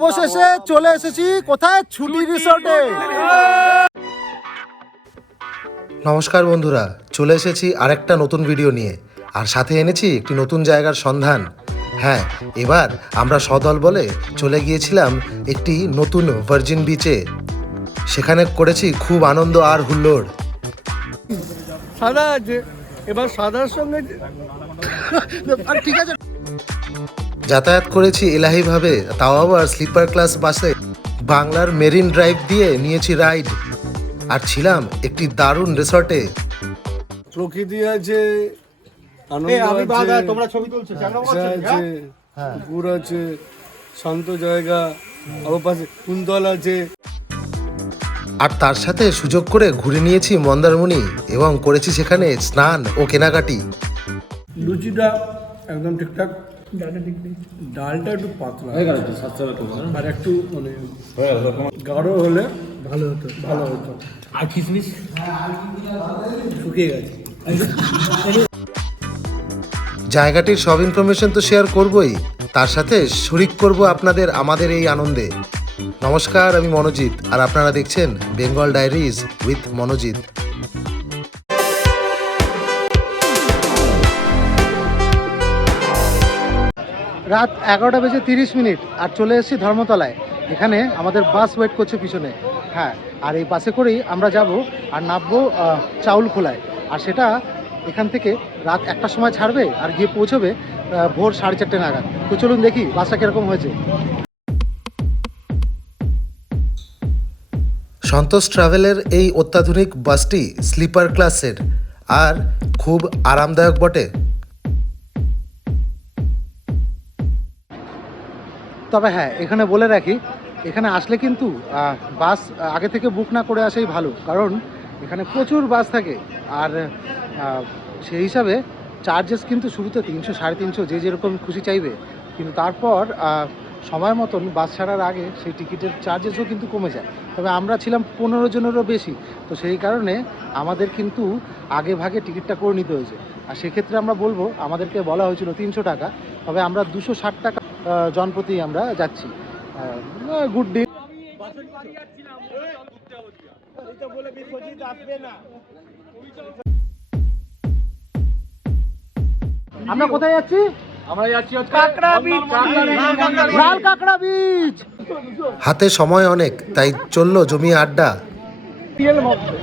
অবশেষে চলে এসেছি কোথায়, ছুটি রিসোর্টে। নমস্কার বন্ধুরা, চলে এসেছি আরেকটা নতুন ভিডিও নিয়ে, আর সাথে এনেছি একটি নতুন জায়গার সন্ধান। হ্যাঁ, এবার আমরা সদল বলে চলে গিয়েছিলাম একটি নতুন ভার্জিন বিচে। সেখানে করেছি খুব আনন্দ আর হুল্লোড়। সাদা আছে, এবার সাদার সঙ্গে ঠিক আছে। যাতায়াত করেছি এলাহিভাবে, তাও আবার স্লিপার ক্লাস বাসে। বাংলার মেরিন ড্রাইভ দিয়ে নিয়েছি রাইড, আর ছিলাম একটি দারুণ রিসর্টে। প্রকৃতি আছে, আনন্দ আছে, পুকুর আছে, শান্ত জায়গা, আবার পাশে কুন্তল আছে। আর তার সাথে সুযোগ করে ঘুরে নিয়েছি মন্দারমণি এবং করেছি সেখানে স্নান ও কেনাকাটি। লুচিটা একদম ঠিকঠাক, ডালটা একটু পাতলা আর একটু মানে গাঢ় হলে ভালো হতো। আর কিশমিশ শুকিয়ে গেছে। জায়গাটির সব ইনফরমেশন তো শেয়ার করবই, তার সাথে শরিক করব আপনাদের আমাদের এই আনন্দে। নমস্কার, আমি মনোজিৎ, আর আপনারা দেখছেন বেঙ্গল ডায়েরিজ উইথ মনোজিৎ। রাত 11:30 আর চলে এসেছি ধর্মতলায়। এখানে আমাদের বাস ওয়েট করছে পিছনে। হ্যাঁ, আর এই বাসে করেই আমরা যাব আর নামবো চাউলখোলায়। আর সেটা এখান থেকে রাত 1টার সময় ছাড়বে আর গিয়ে পৌঁছবে ভোর 4:30 নাগাদ। তো চলুন দেখি বাসটা কীরকম হয়েছে। সন্তোষ ট্রাভেলের এই অত্যাধুনিক বাসটি স্লিপার ক্লাসের আর খুব আরামদায়ক বটে। তবে হ্যাঁ, এখানে বলে রাখি, এখানে আসলে কিন্তু বাস আগে থেকে বুক না করে আসাই ভালো, কারণ এখানে প্রচুর বাস থাকে। আর সেই হিসাবে চার্জেস কিন্তু শুরুতে 300, 350, যে যেরকম খুশি চাইবে। কিন্তু তারপর সময় মতন বাস ছাড়ার আগে সেই টিকিটের চার্জেসও কিন্তু কমে যায়। তবে আমরা ছিলাম 15 জনেরও বেশি, তো সেই কারণে আমাদের কিন্তু আগে ভাগে টিকিটটা করে নিতে হয়েছে। আর সেক্ষেত্রে আমরা বলবো, আমাদেরকে বলা হয়েছিল 300 টাকা, তবে আমরা 260 টাকা জনপ্রতি আমরা যাচ্ছি। Good deal. আমরা কোথায় যাচ্ছি? আমরা যাচ্ছি কাঁকড়া বিচ, লাল কাঁকড়া বিচ। হাতে সময় অনেক, তাই চললো জমিয়ে আড্ডা।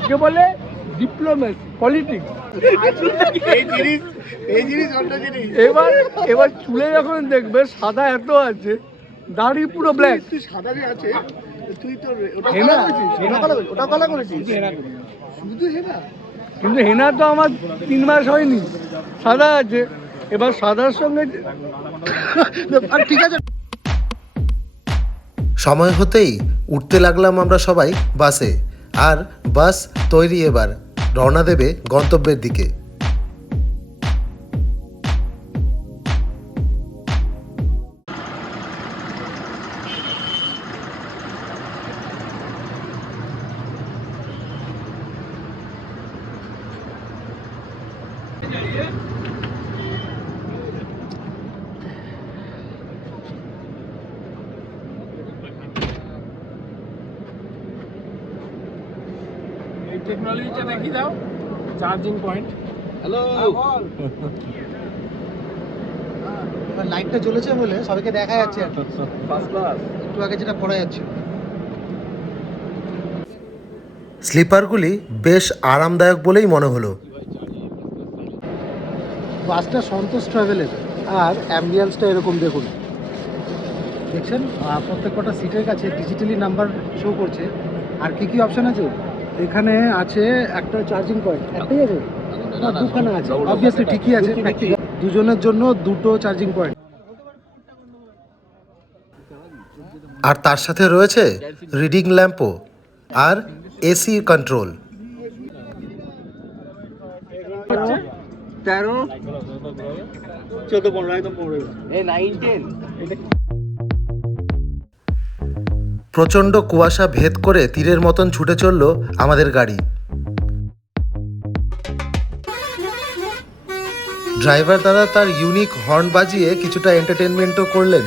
যে বলে ডিপ্লোমেসি, পলিটিক্স। এবার চুলে যখন দেখবে সাদা এত আছে, দাড়ি পুরো ব্ল্যাক। কিন্তু হেনা তো আমার 3 মাস হয়নি, সাদা আছে। এবার সাদার সঙ্গে ঠিক আছে। সময় হতেই উঠতে লাগলাম আমরা সবাই বাসে, আর বাস তৈরি এবার রওনা দেবে গন্তব্যের দিকে। টেকনোলজিটা দেখি দাও, চার্জিং পয়েন্ট। হ্যালো, লাইটটা জ্বলেছে বলে সবাইকে দেখা যাচ্ছে, একটু আগে যেটা করা যাচ্ছে। স্লিপারগুলি বেশ আরামদায়ক বলেই মনে হলো। বাসটা সন্তোষ ট্রাভেলের, আর অ্যাম্বিয়েন্সটা এরকম দেখুন, দেখছেন প্রত্যেক কটা সিটের কাছে ডিজিটালি নাম্বার শো করছে। আর কি কি অপশান আছে এখানে? আছে একটা চার্জিং পয়েন্ট, একটাই আছে না, দুখানা আছে। অবভিয়াসলি ঠিকই আছে, দুজনের জন্য 2টো চার্জিং পয়েন্ট। আর তার সাথে রয়েছে রিডিং ল্যাম্পও আর এসি কন্ট্রোল। 13, 14, 15 একদম পড়ে। এই 9, 10 প্রচণ্ড কুয়াশা ভেদ করে তীরের মতন ছুটে চলল আমাদের গাড়ি। ড্রাইভার দাদা তার ইউনিক হর্ন বাজিয়ে কিছুটা এন্টারটেনমেন্টও করলেন।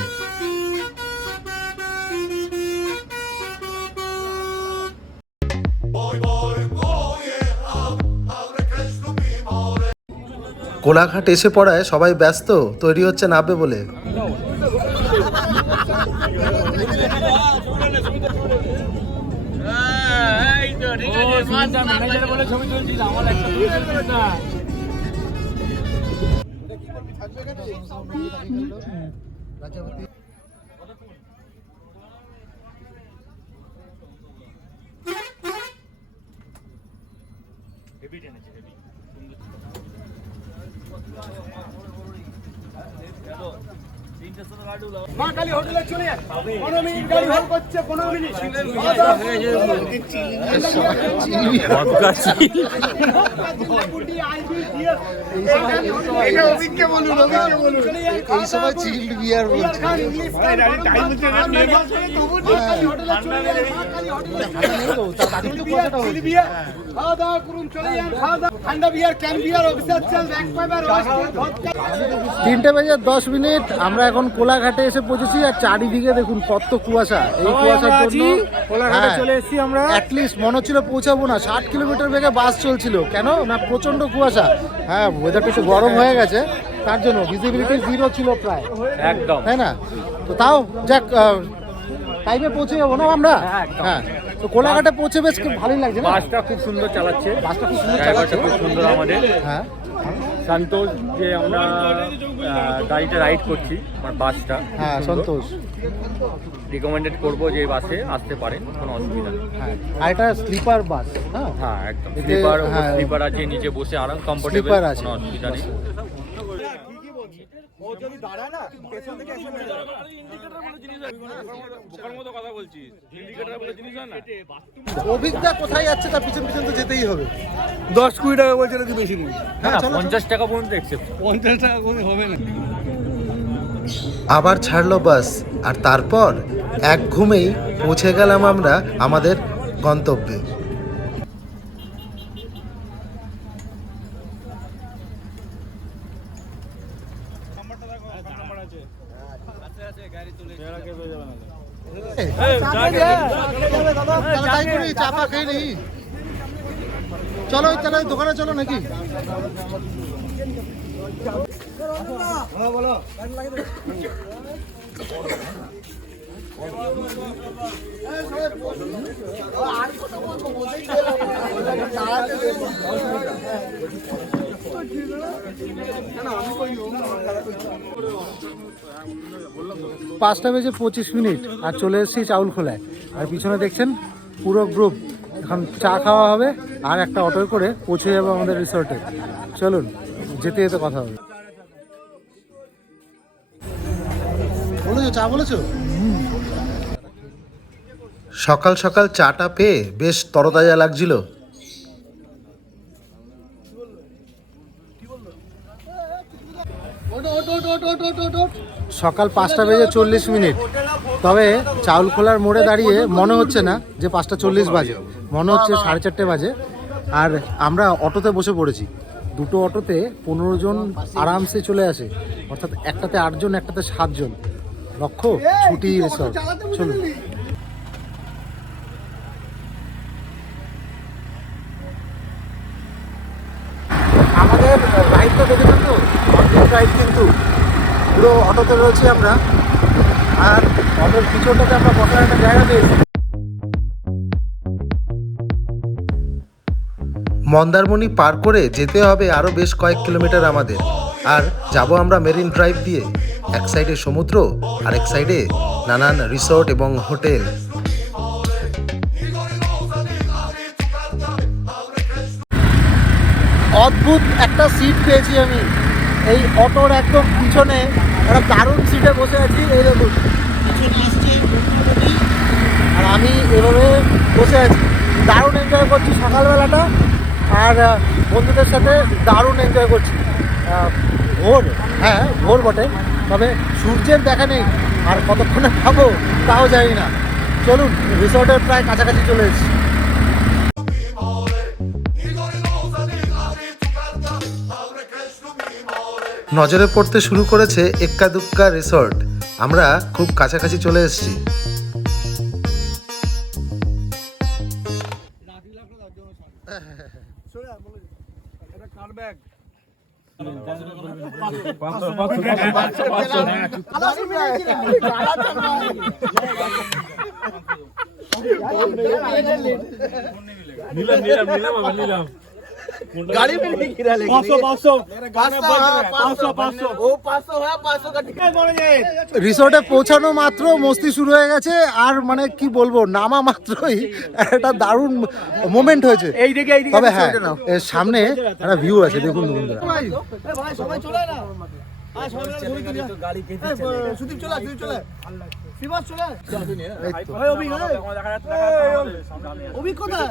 কোলাঘাট এসে পড়ায় সবাই ব্যস্ত তৈরি হচ্ছে নামবে বলে। এই সময় চিল্ড বিয়ার বলছে। তিনটে বেজে 10 মিনিট আমরা এখন কোলাঘাটে এসে পৌঁছেছি। আর চারিদিকে দেখুন কত কুয়াশা। এই কুয়াশার জন্য কোলাঘাটে চলে এসেছি আমরা। অ্যাটলিস্ট মনে হচ্ছিল পৌঁছাবো না, 60 কিলোমিটার বেগে বাস চলছিল। কেন না, প্রচন্ড কুয়াশা। হ্যাঁ, ওয়েদারটা একটু গরম হয়ে গেছে, তার জন্য ভিজিবিলিটি 0 ছিল প্রায়, একদম, তাই না? তো তাও যাক, টাইমে পৌঁছে যাবো না আমরা। হ্যাঁ, তো কোলাঘাটে পৌঁছে বেশ ভালোই লাগছে। বাসটা খুব সুন্দর চালাচ্ছে, বাসটা খুব সুন্দর চালাচ্ছে, খুব সুন্দর আমাদের। হ্যাঁ, সন্তোষ যে আমরা গাড়িটা রাইড করছি, আমার বাসটা, হ্যাঁ সন্তোষ রিকমেন্ডেড করবো যে বাসে আসতে পারেন, কোনো অসুবিধা নেই। হ্যাঁ, আর এটা স্লিপার বাস। হ্যাঁ, হ্যাঁ একদম এতে, স্লিপার, হ্যাঁ, স্লিপার আছে, নিচে বসে আরাম, কমফোর্টেবল, স্লিপার আছে। কোনো অসুবিধা নেই। অভিজ্ঞতা কোথায় যাচ্ছে তার পিছন পিছন তো যেতেই হবে। 10-20 টাকা বলছে, নাকি বেশি নেই? হ্যাঁ, চলো, 50 টাকা পর্যন্ত অ্যাকসেপ্ট। 50 টাকা করে হবে না। আবার ছাড়লো বাস, আর তারপর এক ঘুমেই পৌঁছে গেলাম আমরা আমাদের গন্তব্যে। চাপা খেয়ে নি, চলো চলো দোকানে চলো নাকি। পাঁচটা বেজে 25 মিনিট আর চলে এসেছি চাউলখোলায়। আর পিছনে দেখছেন পুরো গ্রুপ। এখন চা খাওয়া হবে আর একটা অটোয় করে পৌঁছে যাবো আমাদের রিসর্টে। চলুন, যেতে যেতে কথা হবে। বলেছো চা বলেছো? সকাল সকাল চাটা পেয়ে বেশ তরতাজা লাগছিল। সকাল 5টা বেজে 40 মিনিট, তবে চাউলখোলার মোড়ে দাঁড়িয়ে মনে হচ্ছে না যে 5টা 40 বাজে, মনে হচ্ছে 4:30 বাজে। আর আমরা অটোতে বসে পড়েছি। দুটো অটোতে 15 জন আরামসে চলে আসে, অর্থাৎ একটাতে 8 জন, একটাতে 7 জন। লক্ষ্য ছুটি রিসর্ট। চলুন। আমাদের রাইডটা দেখেছেন তো, রাইড কিন্তু পুরো অটোতে রয়েছি আমরা। আর অটোর পিছনটাতে আমরা বসার একটা জায়গা পেয়েছি। মন্দারমণি পার করে যেতে হবে আরও বেশ কয়েক কিলোমিটার আমাদের। আর যাব আমরা মেরিন ড্রাইভ দিয়ে। এক সাইডে সমুদ্র আর এক সাইডে নানান রিসোর্ট এবং হোটেল। অদ্ভুত একটা সিট পেয়েছি আমি এই অটোর একদম পিছনে। একটা দারুণ সিটে বসে আছি। এই দেখুন পিছনে আসছে আর আমি এভাবে বসে আছি। দারুণ এনজয় করছি সকালবেলাটা, আর বন্ধুদের সাথে দারুণ এনজয় করছি। ভোর, হ্যাঁ ভোর বটে, তবে সূর্যের দেখা নেই। আর কতক্ষণে খাবো তাও জানি না। চলুন, রিসর্টের প্রায় কাছাকাছি চলে এসেছি। নজরে পড়তে শুরু করেছে এক্কা দুক্কা রিসর্ট। আমরা খুব কাছাকাছি চলে এসেছি। गाड़ी में नहीं गिरा लेकिन 500 वो 500 है 500 का टिकट। রিসোর্টে পৌঁছানো মাত্র মস্তি শুরু হয়ে গেছে, আর মানে কি বলবো, নামা মাত্রই একটা দারুণ মোমেন্ট হয়েছে। তবে হ্যাঁ, এর সামনে একটা ভিউ আছে, দেখুন বন্ধুরা। ভাই সবাই চলে না, গাড়ি কেটে চলে সুদীপ চলে শিবাস চলে ভাই অভি কোথায়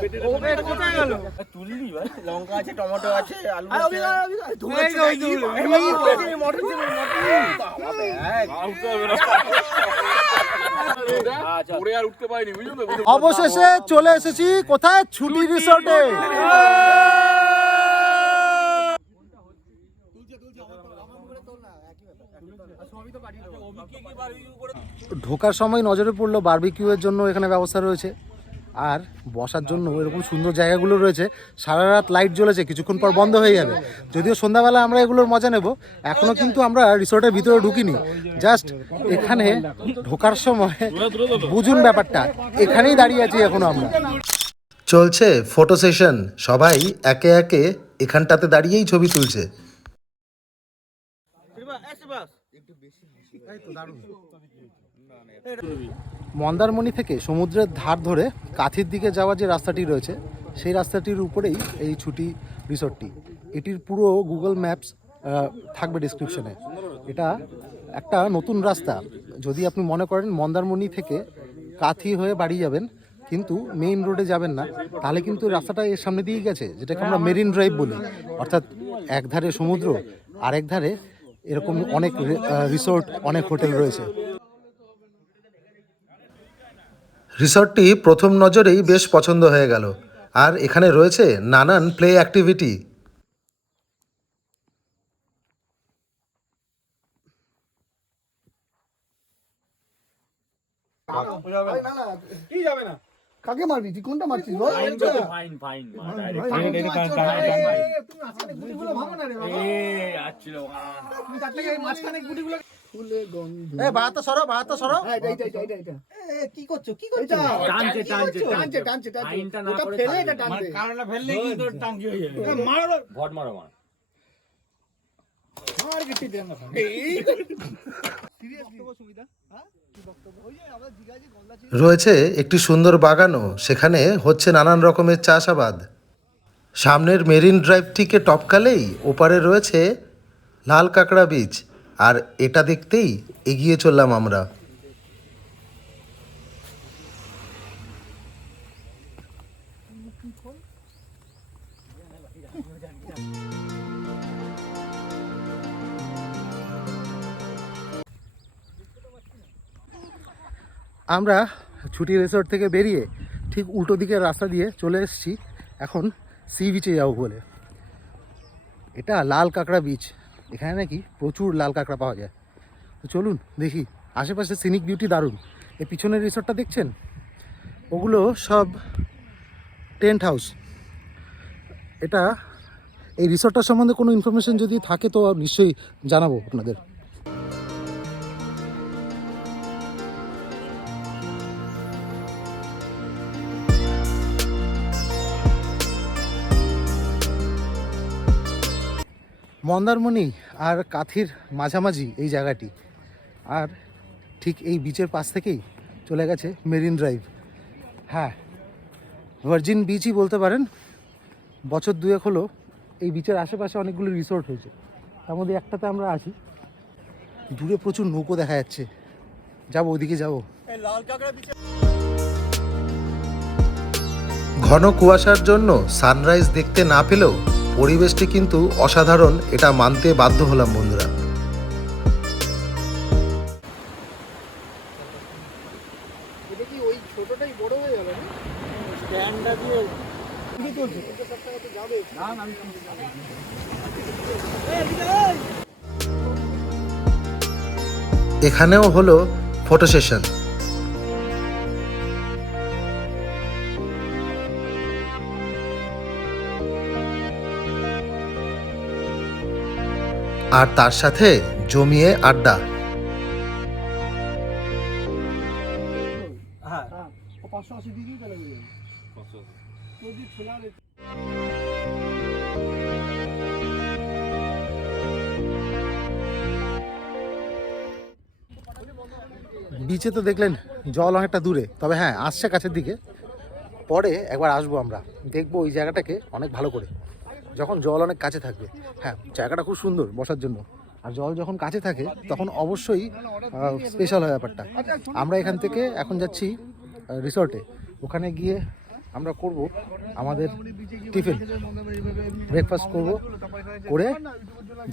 গেল? তুললি ভাই, লঙ্কা আছে, টমেটো আছে, আলু অবশেষে চলে এসেছি কোথায়? ছুটি রিসোর্টে। ঢোকার সময় নজরে পড়লো বারবিকিউয়ের জন্য এখানে ব্যবস্থা রয়েছে, আর বসার জন্য এরকম সুন্দর জায়গাগুলো রয়েছে। সারা রাত লাইট জ্বলেছে, কিছুক্ষণ পর বন্ধ হয়ে যাবে। যদিও সন্ধ্যাবেলা আমরা এগুলোর মজা নেব, এখনও কিন্তু আমরা রিসোর্টের ভিতরে ঢুকিনি। জাস্ট এখানে ঢোকার সময় বুঝুন ব্যাপারটা, এখানেই দাঁড়িয়ে আছি এখনো আমরা। চলছে ফটো সেশন, সবাই একে একে এখানটাতে দাঁড়িয়েই ছবি তুলছে। মন্দারমণি থেকে সমুদ্রের ধার ধরে কাথির দিকে যাওয়ার যে রাস্তাটি রয়েছে, সেই রাস্তাটির উপরেই এই ছুটি রিসোর্টটি। এটির পুরো গুগল ম্যাপস থাকবে ডিসক্রিপশনে। এটা একটা নতুন রাস্তা। যদি আপনি মনে করেন মন্দারমণি থেকে কাথি হয়ে বাড়ি যাবেন, কিন্তু মেইন রোডে যাবেন না, তাহলে কিন্তু রাস্তাটা এর সামনে দিয়ে গেছে, যেটাকে আমরা মেরিন ড্রাইভ বলি। অর্থাৎ এক ধারে সমুদ্র, আরেক ধারে এরকম অনেক রিসোর্ট, অনেক হোটেল রয়েছে। রিসর্টটি প্রথম নজরেই বেশ পছন্দ হয়ে গেল, আর এখানে রয়েছে নানান প্লে অ্যাক্টিভিটি। কাকে মারবি তুই? কোনটা মারছিস বল? কি করছো? টানছে ওটা ফেলে এটা টানবে। কারণটা ফেললে কি তোর টাঙ্কি হয়ে যাবে। মারো ভট মারো মার গেছি দেন না সিরিয়াসলি সুবিধা। রয়েছে একটি সুন্দর বাগানও, সেখানে হচ্ছে নানান রকমের চাষাবাদ। সামনের মেরিন ড্রাইভটিকে টপকালেই ওপারে রয়েছে লাল কাঁকড়া বিচ, আর এটা দেখতেই এগিয়ে চললাম আমরা। আমরা ছুটি রিসোর্ট থেকে বেরিয়ে ঠিক উল্টো দিকের রাস্তা দিয়ে চলে এসেছি এখন সি বিচে যাবো বলে। এটা লাল কাঁকড়া বিচ, এখানে নাকি প্রচুর লাল কাঁকড়া পাওয়া যায়। তো চলুন দেখি। আশেপাশে সিনিক বিউটি দারুণ। এই পিছনের রিসোর্টটা দেখছেন, ওগুলো সব টেন্ট হাউস। এটা এই রিসোর্টটার সম্বন্ধে কোনো ইনফরমেশন যদি থাকে তো নিশ্চয়ই জানাবো আপনাদের। মন্দারমণি আর কাথির মাঝামাঝি এই জায়গাটি, আর ঠিক এই বিচের পাশ থেকেই চলে গেছে মেরিন ড্রাইভ। হ্যাঁ, ভার্জিন বিচই বলতে পারেন। বছর দুয়েক হলো এই বিচের আশেপাশে অনেকগুলো রিসোর্ট হয়েছে, তার মধ্যে একটাতে আমরা আছি। দূরে প্রচুর নৌকো দেখা যাচ্ছে, যাবো ওদিকে যাবো। ঘন কুয়াশার জন্য সানরাইজ দেখতে না পেলেও পরিবেশটি কিন্তু অসাধারণ, এটা মানতে বাধ্য হলাম বন্ধুরা। এটা কি ওই ছোটটাই বড় হয়ে গেল না? স্ট্যান্ডটা দিয়ে কি চলছে? যাবে না আমি এখানেও হলো ফটো সেশন। আর তার সাথে জমিয়ে আড্ডা। হ্যাঁ 580 দিকেই তাহলে হয়ে যাবে 580 যদি ছোলা বিচে তো দেখলেন জল অনেকটা দূরে, তবে হ্যাঁ আসছে কাছের দিকে। পরে একবার আসবো আমরা, দেখবো ওই জায়গাটাকে অনেক ভালো করে, যখন জল অনেক কাছে থাকবে। হ্যাঁ জায়গাটা খুব সুন্দর বসার জন্য, আর জল যখন কাছে থাকে তখন অবশ্যই স্পেশাল হয় ব্যাপারটা। আমরা এখান থেকে এখন যাচ্ছি রিসর্টে, ওখানে গিয়ে আমরা করব আমাদের টিফিন, ব্রেকফাস্ট করব, করে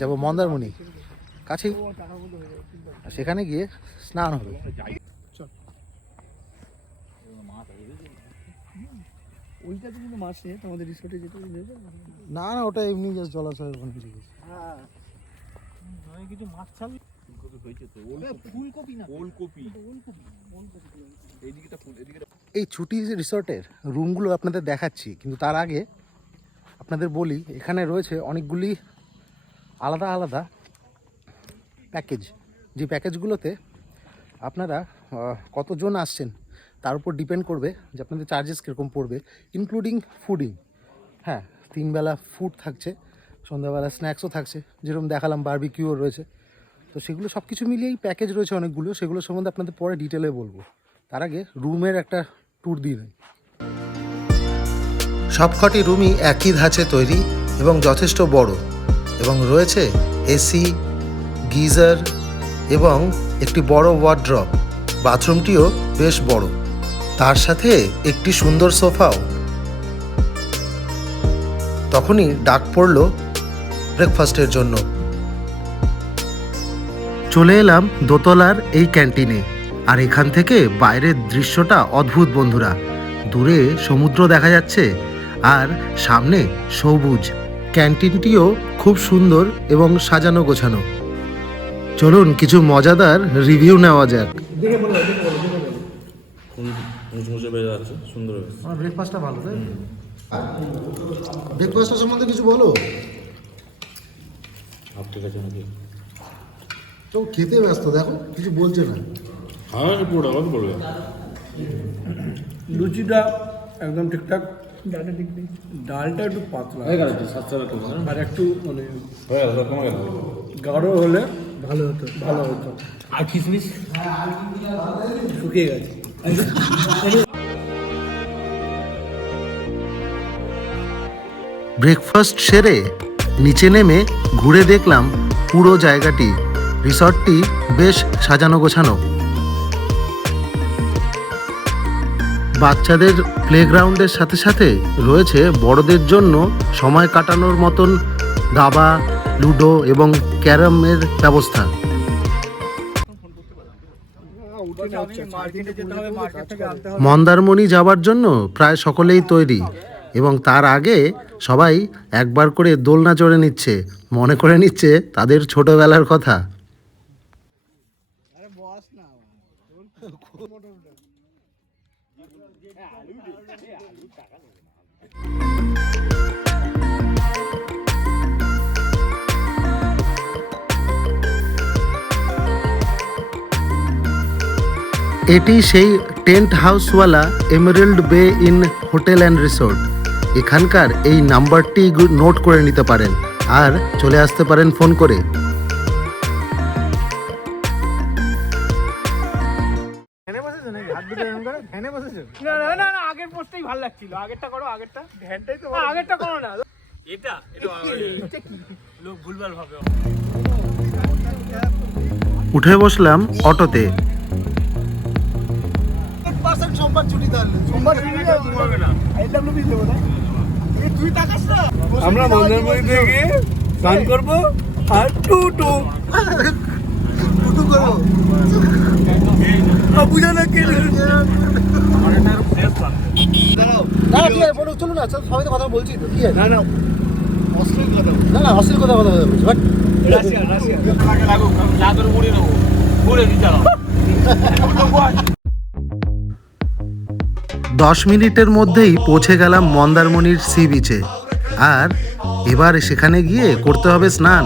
যাব মন্দারমণি কাছেই, আর সেখানে গিয়ে স্নান হবে। ওইটাতে কিন্তু মাছ নেই, তোমাদের রিসোর্টে যেতে হবে না না, ওটা এমনি জাস্ট জলাশয় ওখানে হ্যাঁ কিছু মাছ ছাড়বে ফুলকপি না ওলকপি এইদিকেটা ফুল এদিকে। এই ছুটি রিসর্টের রুমগুলো আপনাদের দেখাচ্ছি, কিন্তু তার আগে আপনাদের বলি এখানে রয়েছে অনেকগুলি আলাদা আলাদা প্যাকেজ, যে প্যাকেজগুলোতে আপনারা কতজন আসছেন তার উপর ডিপেন্ড করবে যে আপনাদের চার্জেস কীরকম পড়বে, ইনক্লুডিং ফুডিং। হ্যাঁ 3 বেলা ফুড থাকছে, সন্ধ্যাবেলা স্ন্যাক্সও থাকছে, যেরকম দেখালাম বারবিকিউও রয়েছে। তো সেগুলো সব কিছু মিলিয়েই প্যাকেজ রয়েছে অনেকগুলো, সেগুলো সম্বন্ধে আপনাদের পরে ডিটেলে বলবো। তার আগে রুমের একটা ট্যুর দিয়ে দেয়। সবকটি রুমই একই ধাঁচে তৈরি এবং যথেষ্ট বড়, এবং রয়েছে এসি, গিজার এবং একটি বড় ওয়ার্ড্রপ। বাথরুমটিও বেশ বড়, তার সাথে একটি সুন্দর সোফাও। তখনই ডাক পড়ল ব্রেকফাস্টের জন্য। চলে এলাম দোতলার এই ক্যান্টিনে, আর এখান থেকে বাইরের দৃশ্যটা অদ্ভুত বন্ধুরা। দূরে সমুদ্র দেখা যাচ্ছে আর সামনে সবুজ। ক্যান্টিনটিও খুব সুন্দর এবং সাজানো গোছানো। চলুন কিছু মজাদার রিভিউ নেওয়া যাক। আমার ব্রেকফাস্টটা ভালো, তাই ব্রেকফাস্টের সম্বন্ধে কিছু বলো। তো খেতে ব্যস্ত, দেখো কিছু বলছে না। লুচিটা একদম ঠিকঠাক, ডালটা একটু পাতলা আর একটু মানে গাঢ় হলে ভালো হতো। আর কিশমিশ শুকিয়ে গেছে। ব্রেকফাস্ট সেরে নিচে নেমে ঘুরে দেখলাম পুরো জায়গাটি। রিসর্টটি বেশ সাজানো গোছানো। বাচ্চাদের প্লেগ্রাউন্ডের সাথে সাথে রয়েছে বড়দের জন্য সময় কাটানোর মতন দাবা, লুডো এবং ক্যারামের ব্যবস্থা। মন্দারমণি যাওয়ার জন্য প্রায় সকলেই তৈরি, এবং তার আগে সবাই একবার করে দোলনা চড়ে নিচ্ছে, মনে করে নিচ্ছে তাদের ছোটবেলার কথা। এটি সেই টেন্ট হাউসওয়ালা এমারেল্ড বে ইন হোটেল অ্যান্ড রিসোর্ট। এখানকার এই নাম্বারটি নোট করে নিতে পারেন আর চলে আসতে পারেন ফোন করে। আগের পোস্টটাই ভালো লাগছিল। আগেরটা করো, আগেরটা ভ্যানটাই তো আগেরটা করো না। এটা লোক ভুলভাল ভাবে। উঠে বসলাম অটোতে। আমরা মন্দারমণি থেকে স্নান করবো আর টুটু করবো। বুঝা না কে চলুন না, সবাই তো কথা বলছি তো। কি না না অশ্লীল কথা, না না অশ্লীল কথা বলছি, বাট রাশিয়া 10 মিনিটের মধ্যেই পৌঁছে গেলাম মন্দারমণির সি বিচে, আর এবার সেখানে গিয়ে করতে হবে স্নান।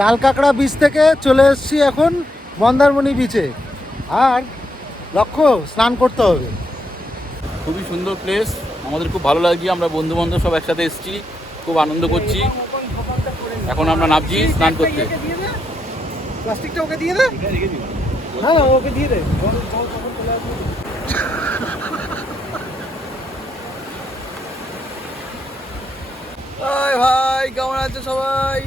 লাল কাঁকড়া বিচ থেকে চলে এসেছি এখন মন্দারমণি বিচে। আর লক্ষ্য স্নান করতে হবে। খুবই সুন্দর প্লেস, আমাদের খুব ভালো লাগছে। আমরা বন্ধু বান্ধব সব একসাথে এসেছি, খুব আনন্দ করছি। এখন আমরা নামছি স্নান করতে। প্লাস্টিকটা ওকে দিয়ে দে। না না ওকে দিয়ে দে। ভাই কেমন আছে সবাই?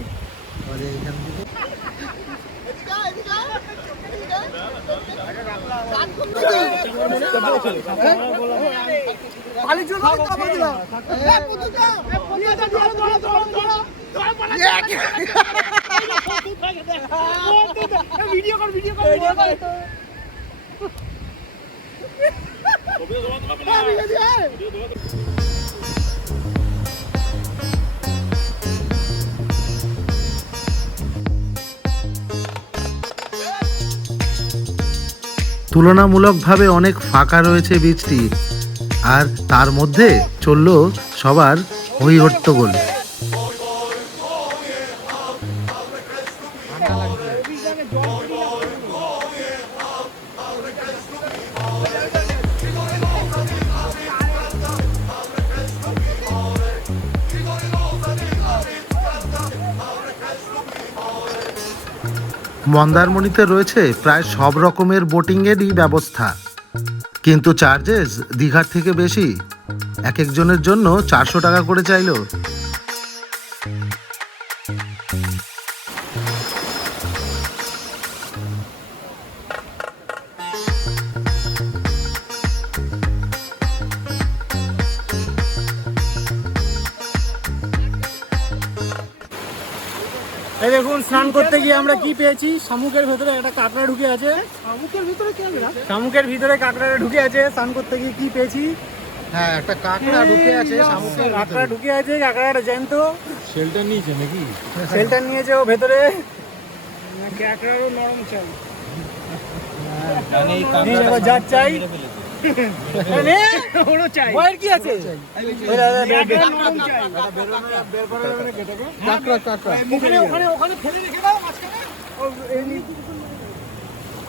ভিডিও কর ভিডিও কর ভিডিও কর তুলনামূলকভাবে অনেক ফাঁকা রয়েছে বীজটি, আর তার মধ্যে চলল সবার হই হট্টগোল। মন্দারমণিতে রয়েছে প্রায় সব রকমের বোটিংয়েরই ব্যবস্থা, কিন্তু চার্জেস দীঘার থেকে বেশি। এক একজনের জন্য 400 টাকা করে চাইলো। এই দেখুন স্নান করতে গিয়ে আমরা কি পেয়েছি। শামুকের ভেতরে একটা কাঁকড়া ঢুকে আছে। শামুকের ভিতরে ক্যামেরা, শামুকের ভিতরে কাঁকড়াটা ঢুকে আছে। স্নান করতে গিয়ে কি পেয়েছি? হ্যাঁ, একটা কাঁকড়া ঢুকে আছে, শামুকের কাঁকড়া ঢুকে আছে। কাঁকড়াটা জ্যান্ত। শেল্টার নিয়েছে নাকি? শেল্টার নিয়েছে ও ভেতরে। কাঁকড়ারও নরম চাই। যা চাই ওরও চাই। ওর কি আছে? কাঁকড়া কাঁকড়া ওখানে ওখানে ওখানে ফেলে রেখে দাও মাঝখানে।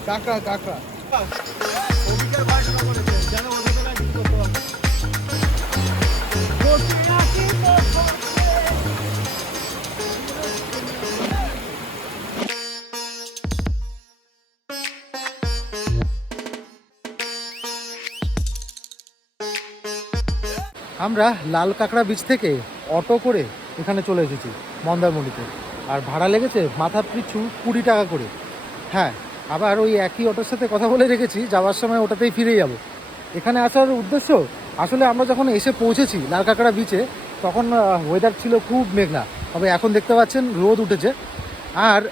কাঁকড়া কাঁকড়া আমরা লাল কাঁকড়া বিচ থেকে অটো করে এখানে চলে এসেছি মন্দারমণিতে। আর ভাড়া লেগেছে মাথা পিছু 20 টাকা করে। হ্যাঁ, আবার ওই একই অটোর সাথে কথা বলে রেখেছি, যাওয়ার সময় ওটাতেই ফিরে যাব। এখানে আসার উদ্দেশ্য, আসলে আমরা যখন এসে পৌঁছেছি লাল কাঁকড়া বিচে, তখন ওয়েদার ছিল খুব মেঘলা। তবে এখন দেখতে পাচ্ছেন রোদ উঠেছে। আর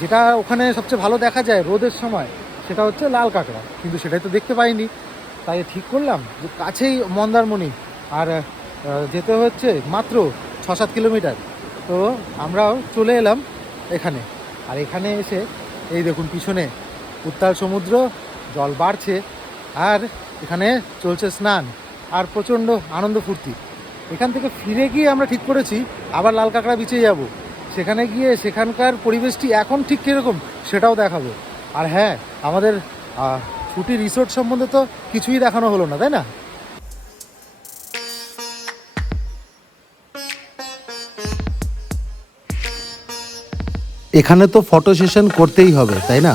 যেটা ওখানে সবচেয়ে ভালো দেখা যায় রোদের সময়, সেটা হচ্ছে লাল কাঁকড়া, কিন্তু সেটাই তো দেখতে পাইনি। তাই ঠিক করলাম যে কাছেই মন্দারমণি, আর যেতে হচ্ছে মাত্র 6-7 কিলোমিটার। তো আমরাও চলে এলাম এখানে। আর এখানে এসে এই দেখুন পিছনে উত্তাল সমুদ্র, জল বাড়ছে, আর এখানে চলছে স্নান আর প্রচণ্ড আনন্দ ফুর্তি। এখান থেকে ফিরে গিয়ে আমরা ঠিক করেছি আবার লাল কাঁকড়া বিচে যাব। সেখানে গিয়ে সেখানকার পরিবেশটি এখন ঠিক কীরকম সেটাও দেখাবো। আর হ্যাঁ, আমাদের ছুটি রিসোর্ট সম্বন্ধে তো কিছুই দেখানো হলো না, তাই না? এখানে তো ফটো সেশন করতেই হবে, তাই না?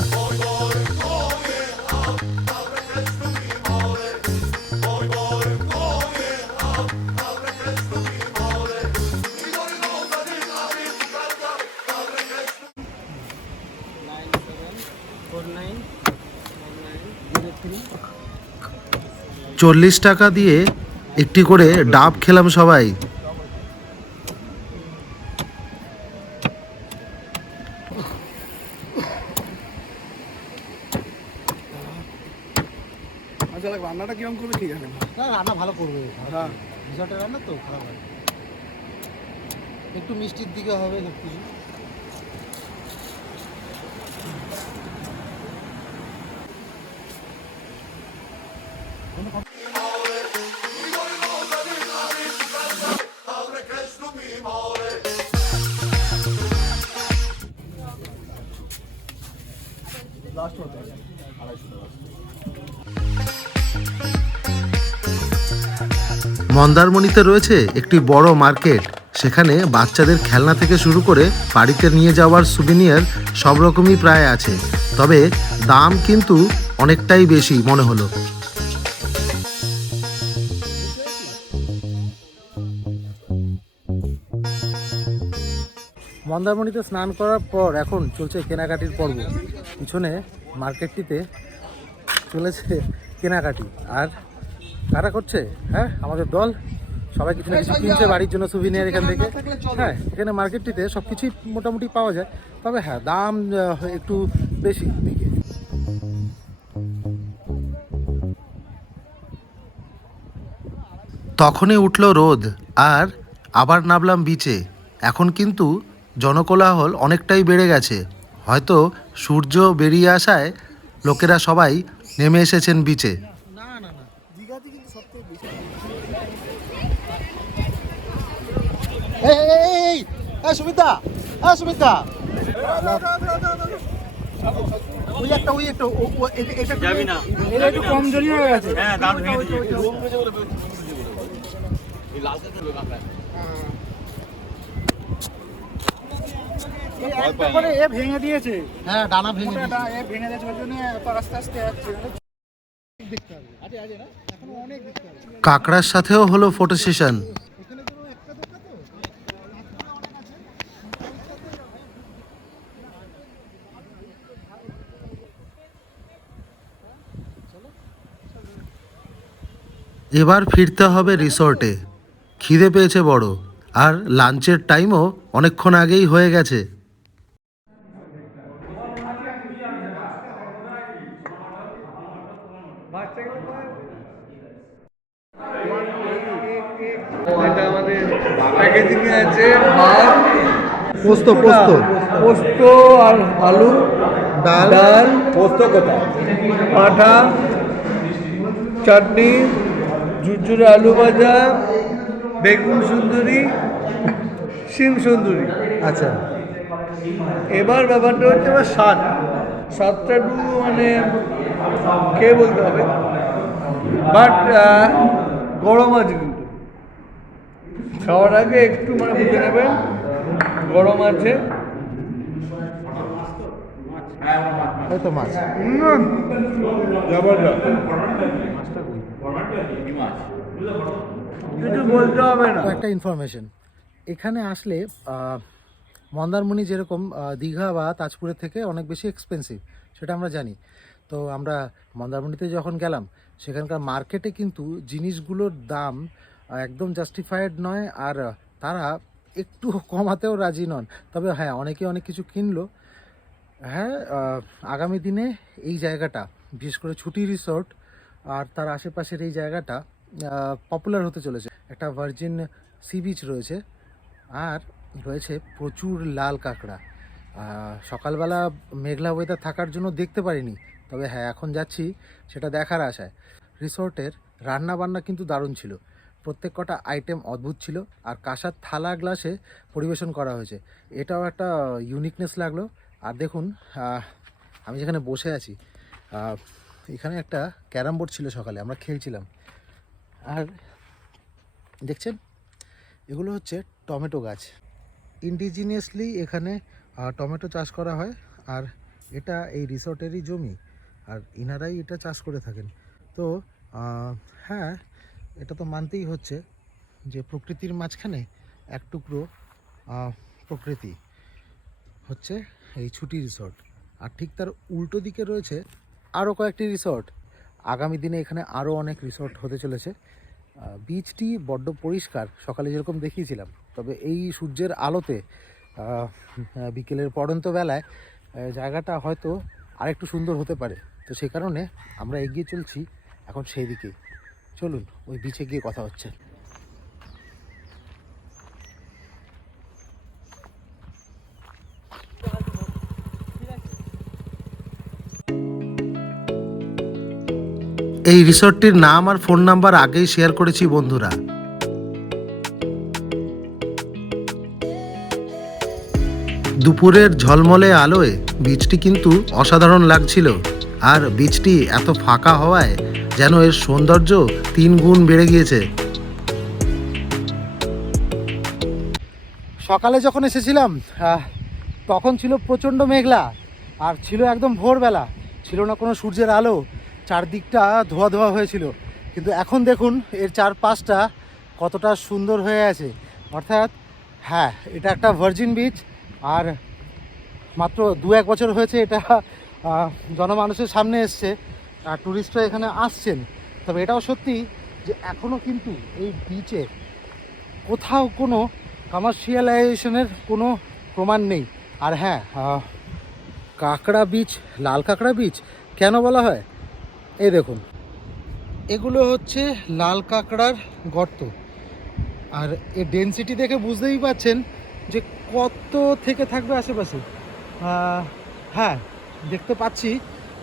$40 টাকা দিয়ে একটি করে ডাব খেলাম সবাই। আচ্ছা, রান্নাটা কিরকম করবে ঠিক আছে? না, রান্না ভালো করবে। হ্যাঁ, রিসর্টের রান্না তো খারাপ হয়, একটু মিষ্টির দিকে হবে সব কিছু। লাস্ট হতে হবে। মন্দারমণিতে রয়েছে একটি বড় মার্কেট। সেখানে বাচ্চাদের খেলনা থেকে শুরু করে বাড়িতে নিয়ে যাওয়ার সুভিনিয়ার সব রকমই প্রায় আছে, তবে দাম কিন্তু অনেকটাই বেশি মনে হলো। মন্দারমণিতে স্নান করার পর এখন চলছে কেনাকাটির পর্ব। পিছনে মার্কেটটিতে চলেছে কেনাকাটি, আর কারা করছে? হ্যাঁ, আমাদের দল। সবাই কিছু না কিছু কিনছে বাড়ির জন্য সুভিনিয়ার এখান থেকে। হ্যাঁ, এখানে মার্কেটটিতে সব কিছুই মোটামুটি পাওয়া যায়, তবে হ্যাঁ দাম একটু বেশি দিকে। তখনই উঠল রোদ আর আবার নামলাম বিচে। এখন কিন্তু জনকোলাহল অনেকটাই বেড়ে গেছে, হয়তো সূর্য বেরিয়ে আসায় লোকেরা সবাই নেমে এসেছেন বিচে। দীঘাতে কিন্তু সবথেকে বেশি। সুমিতা, সুমিতা, ওই একটা এটা যাবি না, এটা একটু কম জড়ি হয়ে গেছে। হ্যাঁ, দাঁত ভেঙে দিয়েছে। এ ভেঙে দিয়েছে। হ্যাঁ, ডানা ভেঙে এ ভেঙে দিয়েছে, ওই জন্য এত আস্তে আস্তে যাচ্ছে। কাকড়ার সাথেও হলো ফটো সেশন। এবার ফিরতে হবে রিসর্টে। খিদে পেয়েছে বড়, আর লাঞ্চের টাইমও অনেকক্ষণ আগেই হয়ে গেছে। এটা আমাদের প্যাকেজিং আছে ভাত, পোস্ত পোস্ত আর আলু, ডাল, পোস্ত কোথায়, পাঁঠা, চাটনি, ঝুরঝুরে আলু ভাজা, বেগুন সুন্দরী, শিম সুন্দরী। আচ্ছা, এবার ব্যাপারটা হচ্ছে এবার স্বাদটা একটু মানে খেয়ে বলতে হবে, বাট গরম আছে কিন্তু খাওয়ার আগে একটু মানে বুঝে নেবেন গরম আছে। হয়তো মাছ। কিছু বলতে হবে না। একটা ইনফরমেশন, এখানে আসলে মন্দারমণি যেরকম দীঘা বা তাজপুরের থেকে অনেক বেশি এক্সপেন্সিভ, সেটা আমরা জানি। তো আমরা মন্দারমণিতে যখন গেলাম, সেখানকার মার্কেটে কিন্তু জিনিসগুলোর দাম একদম জাস্টিফাইড নয়, আর তারা একটু কমাতেও রাজি নন। তবে হ্যাঁ, অনেকে অনেক কিছু কিনলো। হ্যাঁ, আগামী দিনে এই জায়গাটা, বিশেষ করে ছুটি রিসর্ট আর তার আশেপাশের এই জায়গাটা পপুলার হতে চলেছে। একটা ভার্জিন সি বিচ রয়েছে, আর রয়েছে প্রচুর লাল কাঁকড়া। সকালবেলা মেঘলা ওয়েদার থাকার জন্য দেখতে পারিনি, তবে হ্যাঁ এখন যাচ্ছি সেটা দেখার আশায়। রিসর্টের রান্না বান্না কিন্তু দারুণ ছিল, প্রত্যেক কটা আইটেম অদ্ভুত ছিল, আর কাঁসার থালা গ্লাসে পরিবেশন করা হয়েছে, এটাও একটা ইউনিকনেস লাগলো। আর দেখুন, আমি যেখানে বসে আছি, এখানে একটা ক্যারাম বোর্ড ছিল, সকালে আমরা খেলছিলাম। আর দেখছেন, এগুলো হচ্ছে টমেটো গাছ। ইন্ডিজিনিয়াসলি এখানে টমেটো চাষ করা হয়, আর এটা এই রিসর্টেরই জমি, আর ইনারাই এটা চাষ করে থাকেন। তো হ্যাঁ, এটা তো মানতেই হচ্ছে যে প্রকৃতির মাঝখানে এক টুকরো প্রকৃতি হচ্ছে এই ছুটি রিসর্ট। আর ঠিক তার উল্টো দিকে রয়েছে আরও কয়েকটি রিসর্ট। আগামী দিনে এখানে আরও অনেক রিসর্ট হতে চলেছে। বিচটি বড্ড পরিষ্কার, সকালে যেরকম দেখিয়েছিলাম, তবে এই সূর্যের আলোতে বিকেলের পড়ন্ত বেলায় জায়গাটা হয়তো আরেকটু সুন্দর হতে পারে। তো সেই কারণে আমরা এগিয়ে চলছি এখন সেই দিকেই। চলুন ওই বিচে গিয়ে কথা হচ্ছে। এই রিসর্টটির নাম আর ফোন নাম্বার আগেই শেয়ার করেছি বন্ধুরা। দুপুরের ঝলমলে আলোয় বীচটি কিন্তু অসাধারণ লাগছিল, আর বীচটি এত ফাঁকা হওয়ায় যেন এর সৌন্দর্য 3 গুণ বেড়ে গিয়েছে। সকালে যখন এসেছিলাম তখন ছিল প্রচণ্ড মেঘলা, আর ছিল একদম ভোরবেলা, ছিল না কোনো সূর্যের আলো, চারদিকটা ধোয়া ধোয়া হয়েছিল। কিন্তু এখন দেখুন এর চারপাশটা কতটা সুন্দর হয়ে আছে। অর্থাৎ হ্যাঁ, এটা একটা ভার্জিন বিচ, আর মাত্র 2-1 বছর হয়েছে এটা জনমানুষের সামনে এসছে, আর ট্যুরিস্টরা এখানে আসছেন। তবে এটাও সত্যি যে এখনও কিন্তু এই বিচে কোথাও কোনো কমার্শিয়ালাইজেশনের কোনো প্রমাণ নেই। আর হ্যাঁ, কাঁকড়া বিচ, লাল কাঁকড়া বিচ কেন বলা হয়, এই দেখুন, এগুলো হচ্ছে লাল কাঁকড়ার গর্ত। আর এর ডেনসিটি দেখে বুঝতেই পাচ্ছেন যে কত থেকে থাকবে আশেপাশে। হ্যাঁ, দেখতে পাচ্ছি,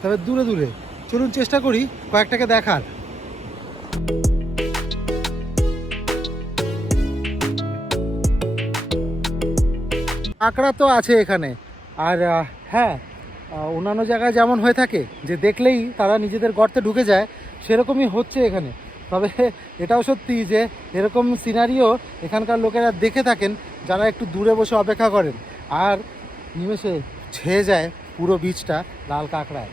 তবে দূরে দূরে। চলুন চেষ্টা করি কয়েকটাকে দেখার। কাঁকড়া তো আছে এখানে, আর হ্যাঁ, অন্যান্য জায়গায় যেমন হয়ে থাকে যে দেখলেই তারা নিজেদের গর্তে ঢুকে যায়, সেরকমই হচ্ছে এখানে। তবে এটাও সত্যি যে এরকম সিনারিও এখানকার লোকেরা দেখে থাকেন, যারা একটু দূরে বসে অপেক্ষা করেন, আর নিমেষে ছেয়ে যায় পুরো বিচটা লাল কাঁকড়ায়।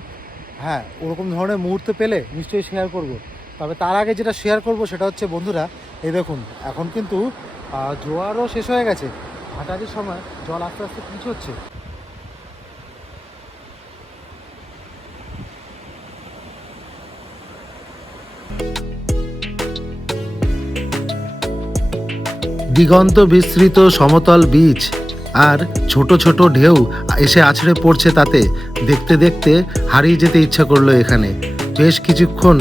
হ্যাঁ, ওরকম ধরনের মুহূর্ত পেলে নিশ্চয়ই শেয়ার করব। তবে তার আগে যেটা শেয়ার করব সেটা হচ্ছে বন্ধুরা, এই দেখুন এখন কিন্তু জোয়ারও শেষ হয়ে গেছে, হাঁটারির সময় জল আস্তে আস্তে পিছোচ্ছে। দিগন্ত বিস্তৃত সমতল বিচ, আর ছোট ছোট ঢেউ এসে আছড়ে পড়ছে, তাতে দেখতে দেখতে হারিয়ে যেতে ইচ্ছা করলো এখানে। বেশ কিছুক্ষণ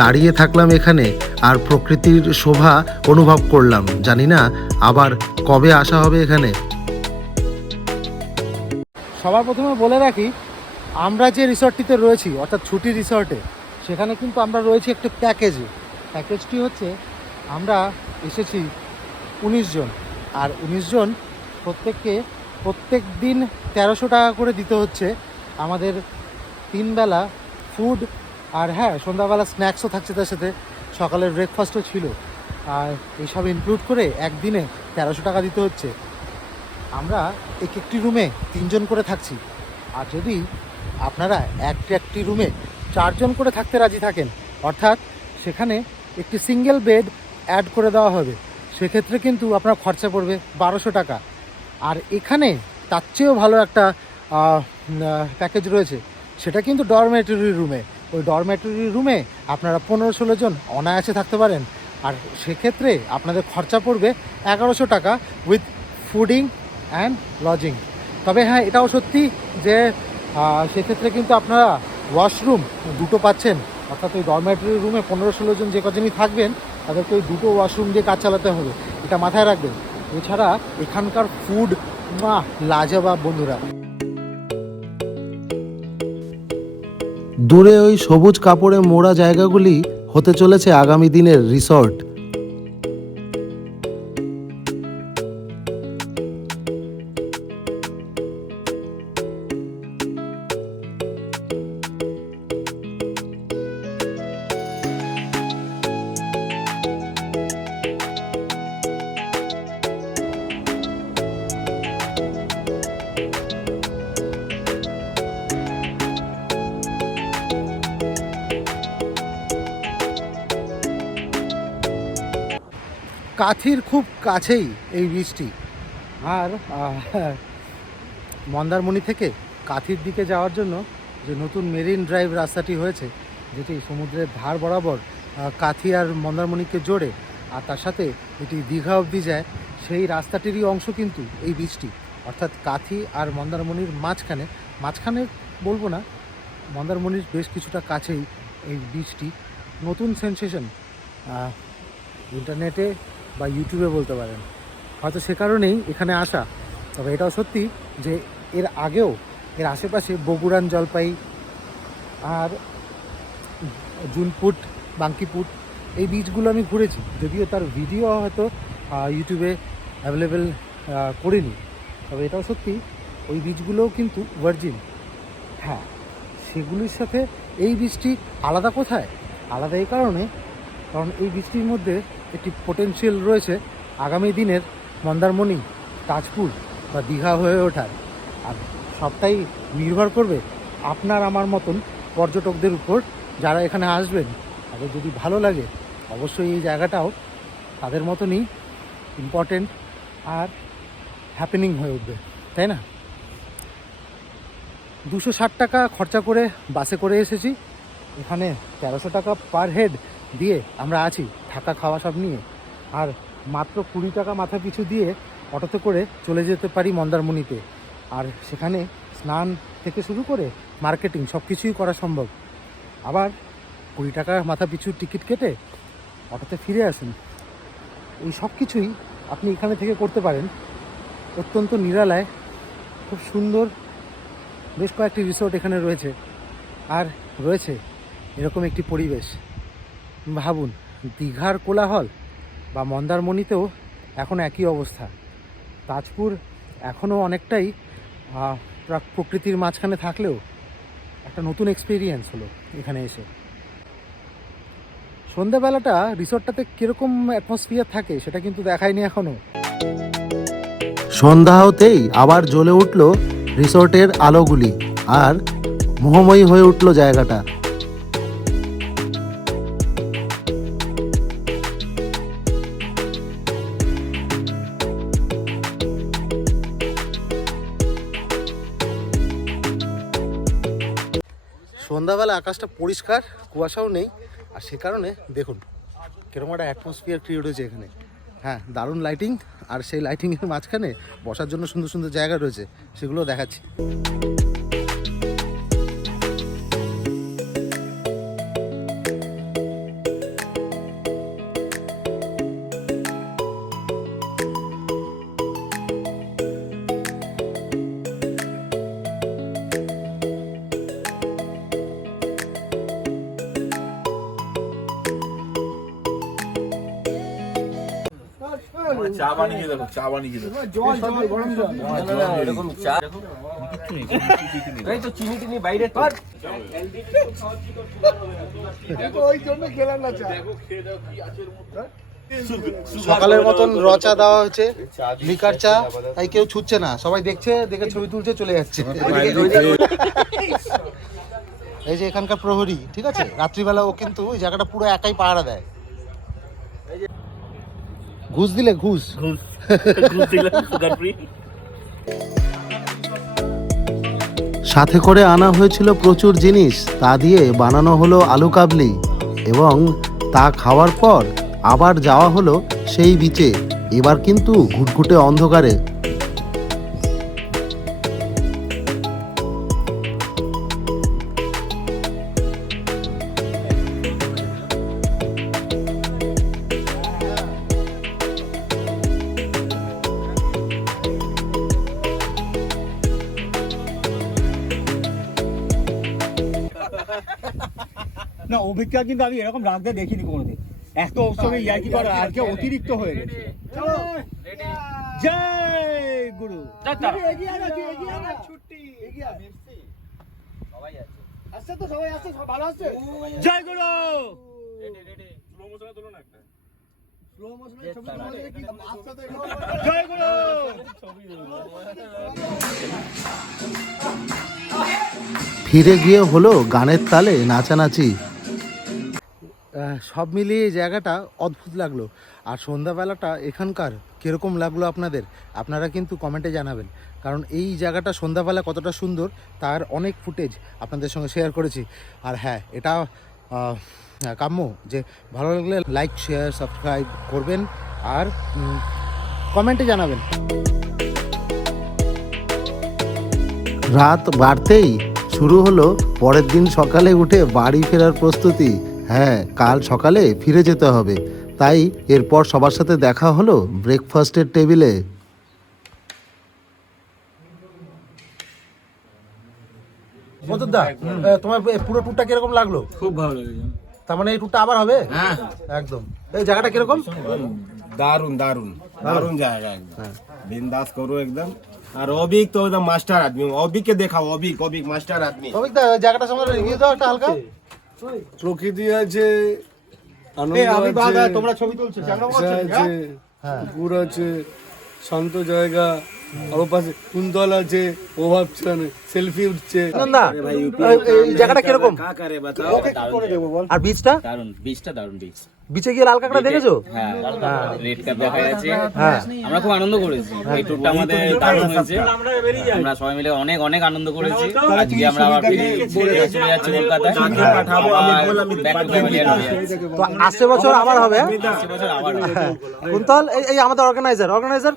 দাঁড়িয়ে থাকলাম এখানে, আর প্রকৃতির শোভা অনুভব করলাম। জানি না আবার কবে আসা হবে এখানে। সবার প্রথমে বলে রাখি, আমরা যে রিসর্টটিতে রয়েছি, অর্থাৎ ছুটি রিসর্টে, সেখানে কিন্তু আমরা রয়েছি একটি প্যাকেজে। প্যাকেজটি হচ্ছে আমরা এসেছি 19 জন, আর 19 জন প্রত্যেককে প্রত্যেক দিন 1300 টাকা করে দিতে হচ্ছে। আমাদের 3 বেলা ফুড, আর হ্যাঁ, সন্ধ্যাবেলা স্ন্যাক্সও থাকছে, তার সাথে সকালের ব্রেকফাস্টও ছিল। আর এইসব ইনক্লুড করে একদিনে 1300 টাকা দিতে হচ্ছে। আমরা একটি রুমে 3 জন করে থাকছি, আর যদি আপনারা একটি রুমে 4 জন করে থাকতে রাজি থাকেন, অর্থাৎ সেখানে একটি সিঙ্গেল বেড অ্যাড করে দেওয়া হবে, সেক্ষেত্রে কিন্তু আপনার খরচা পড়বে 1200 টাকা। আর এখানে তার চেয়েও ভালো একটা প্যাকেজ রয়েছে, সেটা কিন্তু ডরমেটরি রুমে। ওই ডরমেটরি রুমে আপনারা 15-16 জন অনায়াসে থাকতে পারেন, আর সেক্ষেত্রে আপনাদের খরচা পড়বে 1100 টাকা উইথ ফুডিং অ্যান্ড লজিং। তবে হ্যাঁ, এটাও সত্যি যে সেক্ষেত্রে কিন্তু আপনারা ওয়াশরুম 2টো পাচ্ছেন, অর্থাৎ ওই ডরমেটরি রুমে 15-16 জন যে কজনই থাকবেন তাদেরকে ওই 2টো ওয়াশরুম দিয়ে কাজ চালাতে হবে, এটা মাথায় রাখবেন। এছাড়া এখানকার ফুড লাজবাব বন্ধুরা। দূরে ওই সবুজ কাপড়ে মোড়া জায়গাগুলি হতে চলেছে আগামী দিনের রিসর্ট। কাথির খুব কাছেই এই বীচটি, আর মন্দারমণি থেকে কাথির দিকে যাওয়ার জন্য যে নতুন মেরিন ড্রাইভ রাস্তাটি হয়েছে, যেটি সমুদ্রের ধার বরাবর কাথি আর মন্দারমণিকে জোড়ে, আর তার সাথে এটি দীঘা অবধি যায়, সেই রাস্তাটিরই অংশ কিন্তু এই বীচটি। অর্থাৎ কাথি আর মন্দারমণির মাঝখানে বলবো না, মন্দারমণির বেশ কিছুটা কাছেই এই বীচটি। নতুন সেন্সেশন, ইন্টারনেটে বা ইউটিউবে বলতে পারেন, হয়তো সে কারণেই এখানে আসা। তবে এটাও সত্যি যে এর আগেও এর আশেপাশে বগুড়ান জলপাই আর জুনপুট, বাঙ্কিপুট, এই বিচগুলো আমি ঘুরেছি, যদিও তার ভিডিও হয়তো ইউটিউবে অ্যাভেলেবেল করিনি। তবে এটাও সত্যি ওই বীজগুলোও কিন্তু ভার্জিন। হ্যাঁ, সেগুলির সাথে এই বীজটি আলাদা কোথায়? আলাদা এই কারণ এই বীজটির মধ্যে একটি পোটেনশিয়াল রয়েছে আগামী দিনের মন্দারমণি, তাজপুর বা দীঘা হয়ে ওঠার। আর সবটাই নির্ভর করবে আপনার আমার মতন পর্যটকদের উপর, যারা এখানে আসবেন। তাদের যদি ভালো লাগে অবশ্যই এই জায়গাটাও তাদের মতনই ইম্পর্টেন্ট আর হ্যাপেনিং হয়ে উঠবে, তাই না? 260 টাকা খরচা করে বাসে করে এসেছি। এখানে 1300 টাকা পার হেড দিয়ে আমরা আছি, থাকা খাওয়া সব নিয়ে। আর মাত্র 20 টাকা মাথা পিছু দিয়ে অটোতে করে চলে যেতে পারি মন্দারমণিতে। আর সেখানে স্নান থেকে শুরু করে মার্কেটিং সব কিছুই করা সম্ভব। আবার 20 টাকা মাথা পিছু টিকিট কেটে অটোতে ফিরে আসুন। এই সব কিছুই আপনি এখানে থেকে করতে পারেন। অত্যন্ত নিরালায়, খুব সুন্দর বেশ কয়েকটি রিসোর্ট এখানে রয়েছে। আর রয়েছে এরকম একটি পরিবেশ। ভাবুন, দীঘার কোলাহল বা মন্দারমণিতেও এখন একই অবস্থা। তাজপুর এখনও অনেকটাই প্রকৃতির মাঝখানে থাকলেও একটা নতুন এক্সপিরিয়েন্স হলো এখানে এসে। সন্ধ্যাবেলাটা রিসোর্টটাতে কীরকম অ্যাটমসফিয়ার থাকে সেটা কিন্তু দেখায়নি এখনও। সন্ধ্যা হতেই আবার জ্বলে উঠল রিসোর্টের আলোগুলি আর মোহময়ী হয়ে উঠল জায়গাটা। সন্ধ্যাবেলা আকাশটা পরিষ্কার, কুয়াশাও নেই। আর সে কারণে দেখুন কীরকম একটা অ্যাটমসফিয়ার ক্রিয়েট হয়েছে এখানে। হ্যাঁ, দারুণ লাইটিং। আর সেই লাইটিংয়ের মাঝখানে বসার জন্য সুন্দর সুন্দর জায়গা রয়েছে, সেগুলো দেখাচ্ছি। চা বানিয়ে দেখো, চা বানিয়ে দেখো। জল গরম জল এরকম চা এই তো চিনি টিনি বাইরে তো ওই জন্য খেলাম না চা। সকালের মতন রচা দেওয়া হয়েছে, লিকার চা। তাই কেউ ছুটছে না, সবাই দেখছে, দেখে ছবি তুলছে, চলে যাচ্ছে। এই যে এখানকার প্রহরী, ঠিক আছে, রাত্রিবেলা ও কিন্তু ওই জায়গাটা পুরো একাই পাহারা দেয়। ঘুষ দিলে ঘুষ সাথে করে আনা হয়েছিল প্রচুর জিনিস, তা দিয়ে বানানো হলো আলু কাবলি। এবং তা খাওয়ার পর আবার যাওয়া হলো সেই বিচে, এবার কিন্তু ঘুটঘুটে অন্ধকারে। না, অভিজ্ঞতা কিন্তু আমি এরকম রাখতে দেখিনি কোনোদিন। এত উৎসবে ইয়ার্কি করা আজকে অতিরিক্ত হয়ে গেছে। জয় গুরু। জয় গুরু। জয় গুরু। ফিরে গিয়ে হলো গানের তালে নাচানাচি। সব মিলিয়ে এই জায়গাটা অদ্ভুত লাগলো। আর সন্ধ্যাবেলাটা এখানকার কীরকম লাগলো আপনাদের, আপনারা কিন্তু কমেন্টে জানাবেন। কারণ এই জায়গাটা সন্ধ্যাবেলা কতটা সুন্দর তার অনেক ফুটেজ আপনাদের সঙ্গে শেয়ার করেছি। আর হ্যাঁ, এটা কাম্য যে ভালো লাগলে লাইক, শেয়ার, সাবস্ক্রাইব করবেন আর কমেন্টে জানাবেন। রাত বাড়তেই শুরু হলো পরের দিন সকালে উঠে বাড়ি ফেরার প্রস্তুতি। হ্যাঁ, কাল সকালে ফিরে যেতে হবে। তাই এরপর সবার সাথে দেখা হলো ব্রেকফাস্টের টেবিলে। তোমার পুরো ট্যুরটা কিরকম লাগলো? খুব ভালো লেগেছে। তার মানে এই ট্যুরটা আবার হবে? হ্যাঁ, একদম। এই জায়গাটা কিরকম? দারুন দারুন দারুন জায়গা একদম। বিন্দাস করো একদম। আর অবিক তো একদম মাস্টার আদমি, অবিককে দেখাও, অবিক অবিক মাস্টার আদমি। অভিক দা জায়গাটা সম্বন্ধে রিভিউ দাও একটা হালকা। প্রকৃতি আছে, আনন্দ আমি বাদা আছে, তোমরা ছবি তুলছো চ্যাংড়া আছে, বলছো পুকুর আছে, শান্ত জায়গা, আরো পাশে কুন্তল আছে, প্রভাব সেলফি উঠছে। নন্দা এই জায়গাটা কিরকম? কাকারে বাতাও। আর বিচটা? দারুন, বীজটা দারুন বীজ। বিচে গিয়ে লাল কাঁকড়া দেখেছো? হ্যাঁ, রেড কাপ দেখা যাচ্ছে। হ্যাঁ। আমরা খুব আনন্দ করেছি, এই ট্যুরটা আমাদের দারুণ হয়েছে। আমরা সবাই মিলে অনেক অনেক আনন্দ করেছি। আজকে আমরা আবার ফিরে চলে যাচ্ছি কলকাতায়। Back to family and হয়ে যাচ্ছে। তো আসছে বছর আবার হবে। আসছে বছর আবার হবে। কুন্তল এই আমাদের অর্গানাইজার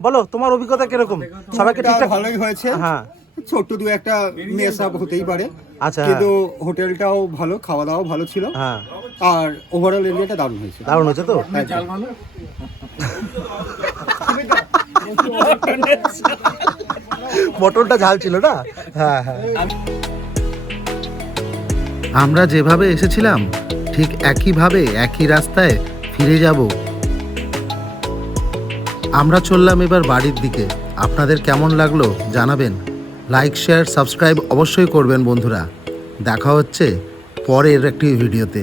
বলো তোমার অভিজ্ঞতা কিরকম? সবাইকে ঠিকঠাক? ভালোই হয়েছে, হ্যাঁ ছোট্ট দু একটা মেস আপ হতেই পারে, আচ্ছা কিন্তু হোটেলটাও ভালো, খাওয়া দাওয়া ভালো ছিল, হ্যাঁ আর ওভারঅল এরিয়াটা দারুণ হয়েছে। দারুণ হচ্ছে তো। মটনটা ঝাল ছিল না? হ্যাঁ হ্যাঁ। আমরা যেভাবে এসেছিলাম ঠিক একইভাবে একই রাস্তায় ফিরে যাব। আমরা চললাম এবার বাড়ির দিকে। আপনাদের কেমন লাগলো জানাবেন। লাইক শেয়ার সাবস্ক্রাইব অবশ্যই করবেন বন্ধুরা। দেখা হচ্ছে পরের একটি ভিডিওতে।